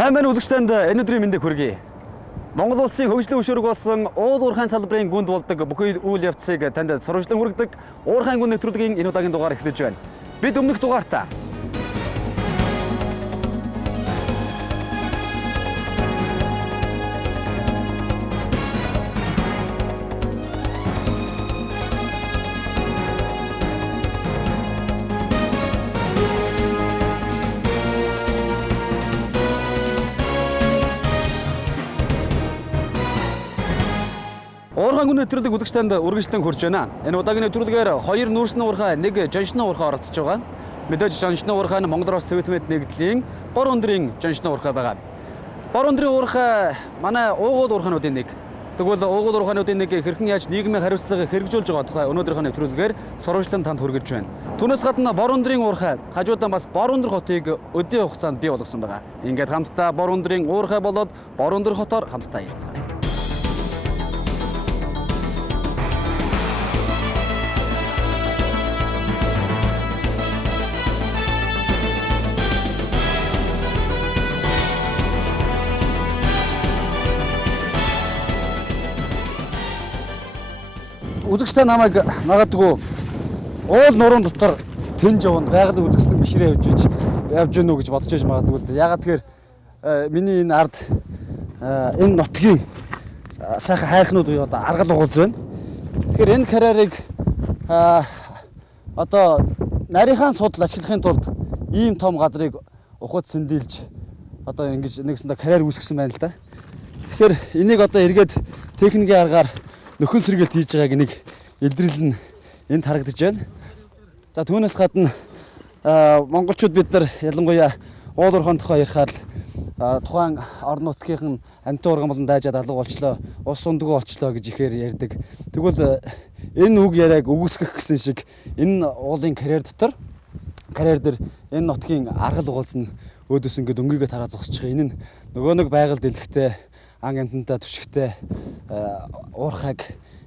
Сайн байна үзэгчдэнд энэ өдрийн мэндийг хүргэе. Монгол улсын хөгжлийн хөшөөрөг болсон уул уурхайн салбарын гүнд болдог бүхий үйл явцыг танд сурвалжлан хүргэдэг уурхайн гүн нэвтрүүлгийн энэ удаагийн дугаар эхлэж байна. Бид өмнөх дугаартаа уурхайн гүн нэвтрүүлэг үзэгчдэнд үргэлжлэн хүрч байна. Энэ удаагийн нэвтрүүлгээр хоёр нүүрсний уурхай, нэг жоншны уурхай оролцож байгаа. Мэдээж жоншны уурхай нь Монгол Орос Цэвэтмэд нэгдлийн бор өндрийн жоншны уурхай байгаа. Бор өндрийн уурхай манай уугуул уурхайнуудын нэг. Тэгвэл уугуул уурхайнуудын нэг хэрхэн яаж нийгмийн хариуцлагыг хэрэгжүүлж байгаа тухай өнөөдрийнхөө нэвтрүүлгээр сурвалжлан танд хүргэж байна. Түүнээс гадна бор өндрийн уурхай хажуудаа бас бор өндөр хотыг өдний хугацаанд бий болгосон байгаа. Ингээд хамтдаа бор өндрийн уурхай болоод бор өндөр хотоор хамтдаа ярилцгаая. Үзэгчтэй намайг магадгүй уул нуруунд дотор тэнж явна байгалийн үзэсгэлэн бишрээ явж гэнэ үү гэж бодож байж магадгүй л дээ. Ягаад тэгэхээр миний энэ ард энэ нутгийн сайхан хайрхнууд уу одоо аргал угуулз байна. Тэгэхээр энэ карьерийг одоо нарийнхаа судал ашиглахын тулд ийм том газрыг ухад сэндилж одоо ингэж нэгсэндээ карьер үүсгэсэн байна л да. Тэгэхээр энийг одоо эргээд техникийн аргаар нөхөн сэргэлт хийж байгааг нэг илэрлэл нь энд харагдаж байна. За түүнээс гадна монголчууд бид нар ялангуяа уул уурхайн тухай ярихаар тухайн орон нутгийн амьтан урган болон дайжаад алга болчлоо, ус сундгүй болчлоо гэж ихээр ярьдаг. Тэгвэл энэ үг яриаг үгүйсгэх гэсэн шиг энэ уулын карьер дээр энэ нутгийн аргал угаалсан өөдөөс ингээд өнгийгээ тараа зогсчих. Энэ нь нөгөө нэг байгаль дэлгэхтэй ан амтантай түшигтэй уурхайг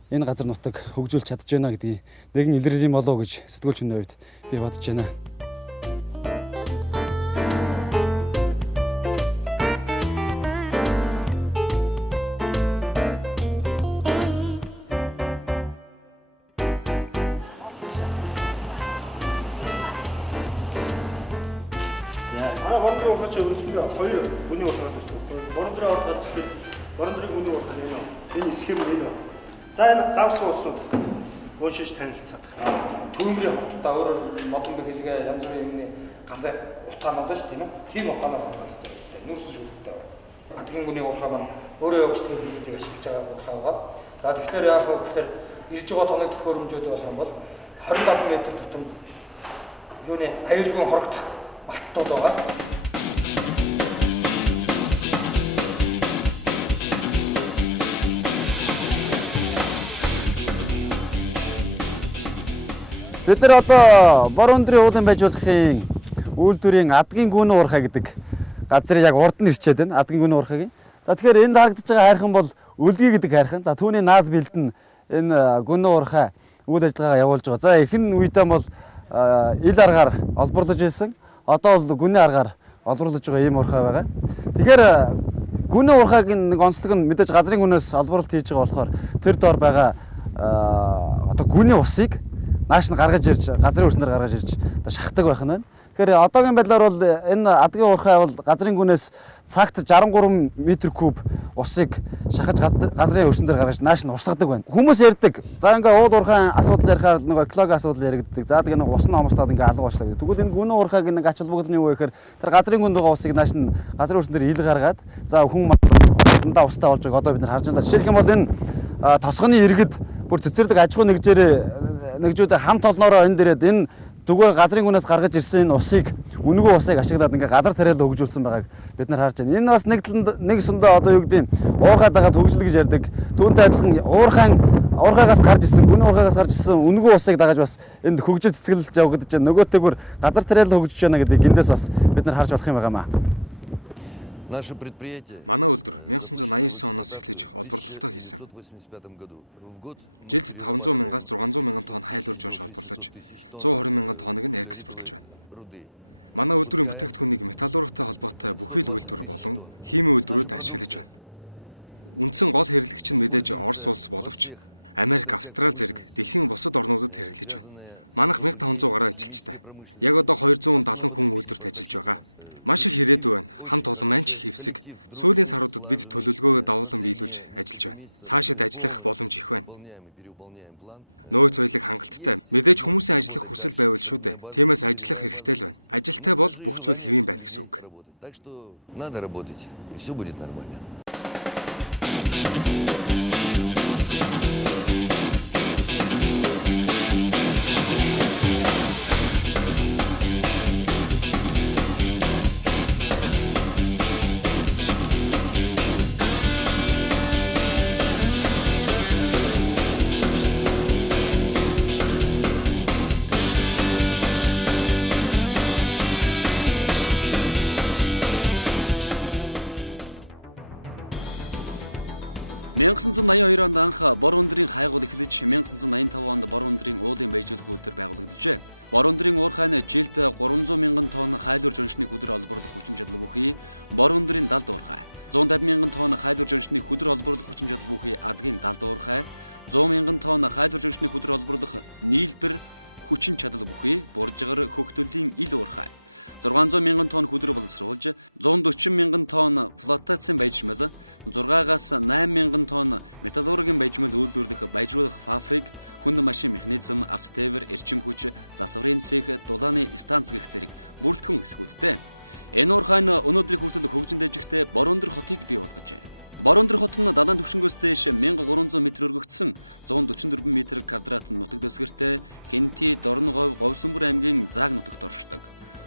энэ газар нутаг хөгжүүлж чадж байна гэдгийг нэгэн илэрлэл юм болов уу гэж сэтгүүлчний хувьд би бодож байна. Манай бордын уурхайч өрнөсөндөө хоёр гүний уурхайс үүсдэг. Бордын уурхайч гэдэг бордын гүний уурхай энэ. Энэ схем энэ. За энэ заавчлага уусрууд уушиж танилцсан. Түүнгийн хотод өөрөөр модон хэлгээ янз бүрийн юмны ганцаа утгаанууд шүү тийм үү? Тийм утгаанаас хамгаалдаг. Нүүрс шүлгтэй. Адгийн гүний уурхай маань өөрөө явж техникийг ашиглаж байгаа уурхай байгаа. За тэгэхээр яах вэ гэхээр ирж байгаа тоног төхөөрөмжүүд болох юм бол 27 м тутамд юуны аюулгүй хорогдох балтууд байгаа. Бид нар одоо бор өндрийн уулын байж болохын үйлдвэрийн адгийн гүн уурхай гэдэг газрыг яг урд нь ирчээд байна. Адгийн гүн уурхайгийн. За тэгэхээр энд харагдаж байгаа хайрхан бол өлгий гэдэг хайрхан. За түүний наад бэлдэн энэ гүн уурхай үйл ажиллагаагаа явуулж байгаа. За ихэнх үедээ бол ил аргаар олборлож байсан. Одоо бол гүний аргаар олборлож байгаа ийм уурхай байгаа. Тэгэхээр гүний уурхайгийн нэг онцлог нь мэдээж газрын гүнээс олборлолт хийж байгаа болохоор тэр доор байгаа одоо гүний усыг нааш нь гаргаж ирж газрын өрснөөр гаргаж ирж одоо шахдаг байх нь байна. Тэгэхээр одоогийн байдлаар бол энэ адгийн уурхай бол газрын гүнээс цагт 63 м3 усыг шахаж газрын өрсөн дээр гаргаж нааш нь урсгадаг байна. Хүмүүс ярьдаг. За ингээ уул уурхайн асуудал ярихаар нэг экологийн асуудал яригддаг. За тэгээ нэг усны хомстоод ингээ алга болчлаа гэдэг. Тэгвэл энэ гүнэн уурхайг нэг ач холбогдол нь юу вэ гэхээр тэр газрын гүнд байгаа усыг нааш нь газрын өрсөн дээр ил гаргаад за хүн дандаа устай болж байгааг одоо бид нар харж байна. Жишээлх юм бол энэ тосгоны иргэд бүр цэцэрлэг аж ахуй нэгжүүд хамт олноороо энэ дээрээ энэ зүгээр газрын гүнээс гаргаж ирсэн энэ усыг үнэгүй усыг ашиглаад ингээ газар тариалал хөгжүүлсэн байгааг бид нар харж байна. Энэ бас нэгсэндээ одоо юу гэдэг уурхайд байгаа хөгжил гэж ярьдаг. Түүнтэй адилхан уурхайгаас гарч ирсэн гүний уурхайгаас гарч ирсэн үнэгүй усыг дагаж бас энд хөгжил цэцгэлж явагдаж байна. Нөгөөтэйгүр газар тариалал хөгжиж байна гэдэг эндээс бас бид нар харж болох юм байгаамаа. Манай үйлдвэр 1989 оноос эхлэж олборлолтоо хийсэн. Жилд 500 мянгаас 600 мянган тонн хайлуур жонш олборлож 120 мянган тонныг нь экспортлж байна. Манай үйлдвэрийн бүтээгдэхүүнийг металлургтай холбоотой бүхий л үйлдвэр болон химийн үйлдвэрүүд ашиглаж байна. Үндсэн гол хэрэглэгч нь мэдээж Орос улс боловч Америк, Австрали зэрэг дэлхийн бусад орнуудад хэрэглэж байна. Манайх 1500 гаруй ажилчтай. Яг одоо 270 хүн үйлдвэрт ажиллаж байгаа. Маш их ирээдүй байна. Хамт олон манч их хэвсэг. Сүүлийн саруудад бид төлөвлөгөөгөө давуулан биелүүлж ажиллаж байна. Цаашид ажиллах боломж их байна. Нөөц соёлыг хангалттай. Мэдээж хүмүүсийн ажиллах хүсэл байвал шүү дээ. Тиймээс ажиллах хэрэгтэй л байна. Ажилтай бол бүх зүйл хэвэн байна гэсэн үг. Так что надо работать, и все будет нормально. (1982) онд анх бор ундрын хайгуул эхлэж 1985 онд бор ундрын уулын байжуулах үйлдвэр байгуулагджээ. Бор ундрын уурхай нь жилд 300 мянган тонн хайлуур жоншны хүдэр олборлох хүчин чадал бүхий бор ундрын далд уурхай, 150 мянган тонн хайлуур жоншны хүдэр олборлох хүчин чадал бүхий адгийн далд уурхай, 100 мянган тонн хайлуур жоншны хүдэр олборлох нийлбэр хүчин чадал бүхий буржгар хөхтөлийн ил уурхай, 600 мянган тонн хүдэр боловсруулж 140 мянган тонн флотацийн баяжмал, 6-аас 8 мянган тонн металлургийн баяжмал үйлдвэрлэх баяжуулах фабрик, хүнд машин механизм, автотээвэр, эрчим хүч, засварын цех, дулааны станц гэх зэрэг бүрэлдэхүүн хэсгүүдтэй. Энэ уурхай нь өнөөдрийн хүртэл хөгжин дэвжихтэй Борундөр хотыг бий болгожээ. Борундөр хот нь далайн түвшингөөс дээш 1300 м өргөгдсөн 144 м квадрат нутаг дэвсгэртэй Хэнти, Дорноговь, Говьсөнбөр аймгийн Зааг нутагт оршдог.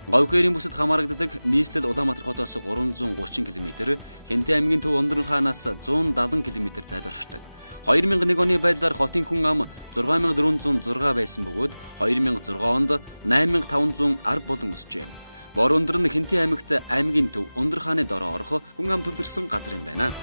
Говьхээрийн бүсэд хамаарагддаг нийслэл Улаанбаатар хотоос 330 км, Хэнти аймгийн төв Ундран хаанаас 170 км зайд оршдог. 2001 оны байдлаар хотын хүн ам 6406 байсан бөгөөд 2006 онд 8510 болон өсжээ. Бор ундар нь Хэнти аймагт аймгийн төв Ундран хааны дороо орох хүн ам төвлөрсөн газар юм байна.